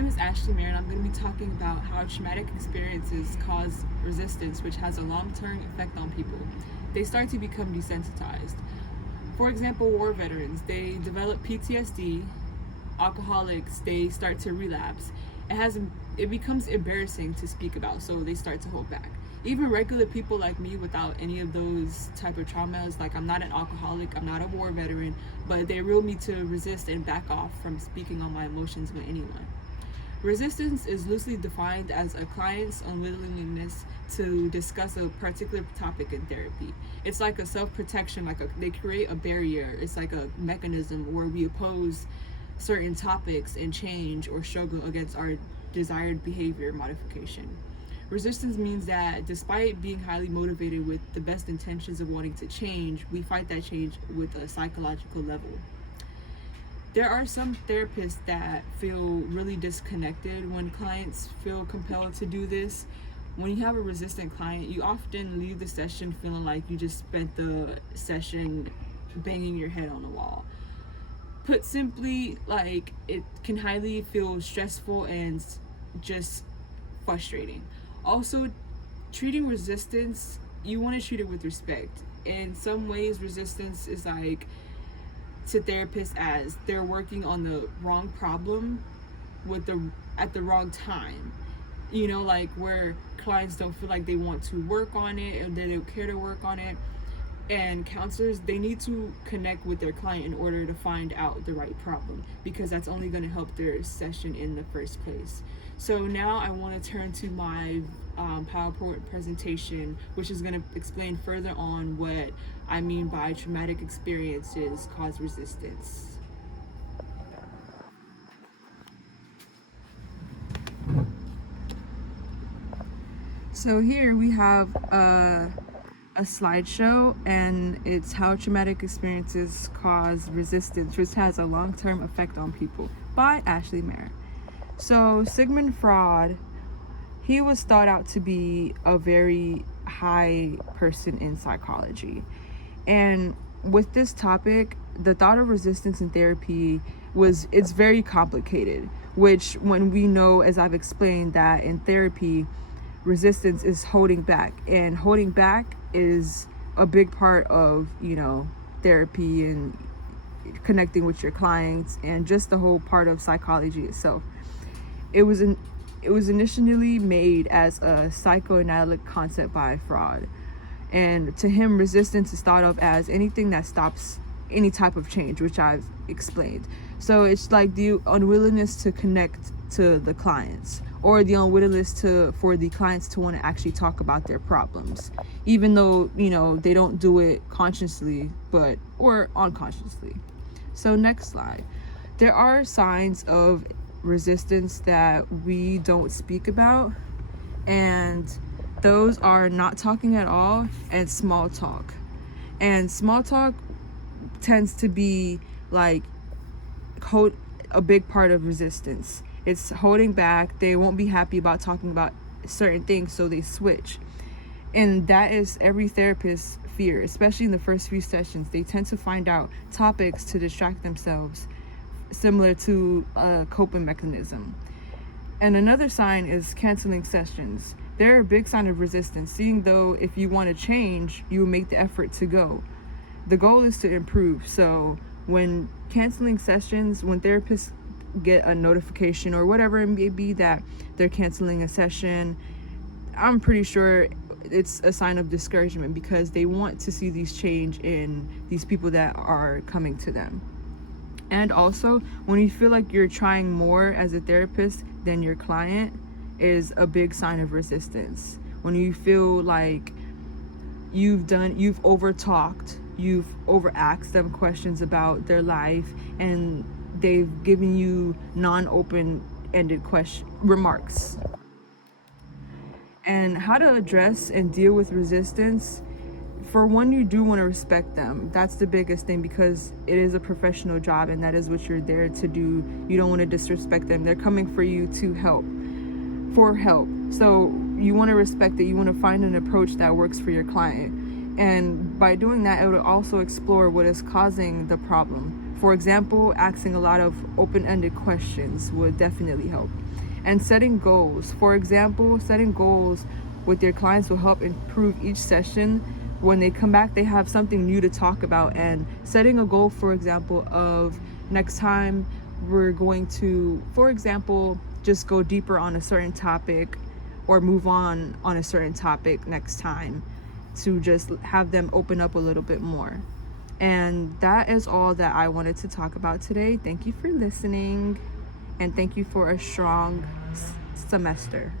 name is Ashley Mair, and I'm going to be talking about how traumatic experiences cause resistance, which has a long-term effect on people. They start to become desensitized. For example, war veterans, they develop PTSD. Alcoholics, they start to relapse. It becomes embarrassing to speak about, so they start to hold back. Even regular people like me without any of those type of traumas, like I'm not an alcoholic, I'm not a war veteran, but they rule me to resist and back off from speaking on my emotions with anyone. Resistance is loosely defined as a client's unwillingness to discuss a particular topic in therapy. It's like a self-protection, they create a barrier. It's like a mechanism where we oppose certain topics and change or struggle against our desired behavior modification. Resistance means that despite being highly motivated with the best intentions of wanting to change, we fight that change with a psychological level. There are some therapists that feel really disconnected when clients feel compelled to do this. When you have a resistant client, you often leave the session feeling like you just spent the session banging your head on the wall. Put simply, like, it can highly feel stressful and just frustrating. Also, treating resistance, you want to treat it with respect. In some ways, resistance is like to therapists as they're working on the wrong problem at the wrong time. Like where clients don't feel like they want to work on it or they don't care to work on it. And counselors, they need to connect with their client in order to find out the right problem, because that's only going to help their session in the first place. So now I want to turn to my PowerPoint presentation, which is going to explain further on what I mean by traumatic experiences cause resistance. So here we have a slideshow, and it's how traumatic experiences cause resistance, which has a long-term effect on people, by Ashley Mair. So Sigmund Freud, he was thought out to be a very high person in psychology. And with this topic, the thought of resistance in therapy it's very complicated, which when we know, as I've explained, that in therapy, resistance is holding back, and holding back is a big part of therapy and connecting with your clients and just the whole part of psychology itself. It was initially made as a psychoanalytic concept by Freud, and to him, resistance is thought of as anything that stops any type of change, which I've explained. So it's like the unwillingness to connect to the clients, or the unwillingness for the clients to want to actually talk about their problems, even though they don't do it consciously or unconsciously. So next slide. There are signs of resistance that we don't speak about, and those are not talking at all and small talk. And small talk tends to be like a big part of resistance. It's holding back. They won't be happy about talking about certain things, so they switch. And that is every therapist's fear, especially in the first few sessions. They tend to find out topics to distract themselves, similar to a coping mechanism. And another sign is canceling sessions. They're a big sign of resistance, seeing though if you want to change, you will make the effort to go. The goal is to improve. So when canceling sessions, when therapists get a notification or whatever it may be that they're canceling a session, I'm pretty sure it's a sign of discouragement, because they want to see these change in these people that are coming to them. And also, when you feel like you're trying more as a therapist than your client, is a big sign of resistance. When you feel like you've over-talked, you've over-asked them questions about their life, and they've given you non-open-ended remarks. And how to address and deal with resistance. For one, you do want to respect them. That's the biggest thing, because it is a professional job and that is what you're there to do. You don't want to disrespect them. They're coming for you to help. So you want to respect it. You want to find an approach that works for your client. And by doing that, it will also explore what is causing the problem For example, asking a lot of open-ended questions would definitely help. And setting goals. For example, setting goals with your clients will help improve each session. When they come back, they have something new to talk about. And setting a goal, for example, of next time we're going to, for example, just go deeper on a certain topic or move on a certain topic next time, to just have them open up a little bit more. And that is all that I wanted to talk about today. Thank you for listening, and thank you for a strong semester.